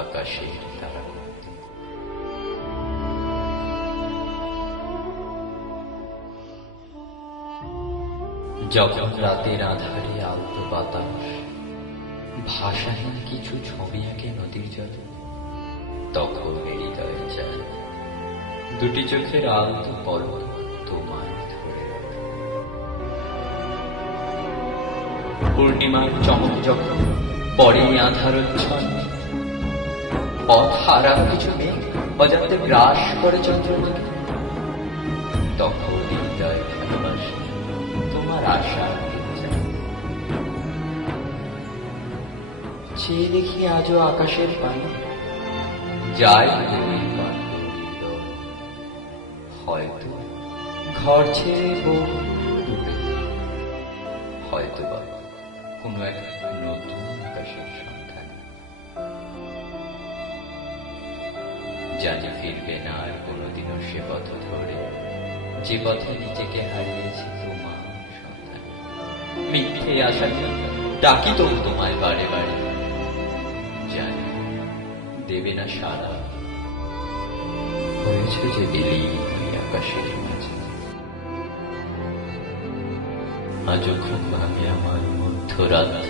আকাশের তারামধ্যে। যখন রাতের আধারে আলতো বাতাস ভাষাহীন কিছু ছবি আঁকে নদীর জলে, তখন হৃদয়ে যায় দুটি চোখের আলতো পলক তোমায় ধরে রাখে। পূর্ণিমার চমক যখন পরে আধারচ্ছন্ন, পথ হারানো কিছু মেঘ অজান্তে গ্রাস করে চন্দ্রদিকে, তখন হৃদয় ভালোবাসে তোমার আশা। চেয়ে দেখি আজও আকাশের পানে যাই হয়তো ঘর ছেড়ে বহু দূরে, হয়তো বা কোনো এক নতুন আকাশের সন্ধান। জানি ফিরবে না আর কোনোদিনও সে পথ ধরে, যে পথে নিজেকে হারিয়েছি তোমার সন্ধান। মিথ্যে আশা ডাকি তো তোমায় বারে বারে, জানি দেবে না সারা। হয়েছে যে বিলীন আকাশের মাঝে, আজও খুব ভাবে আমার মধ্যরাত্রি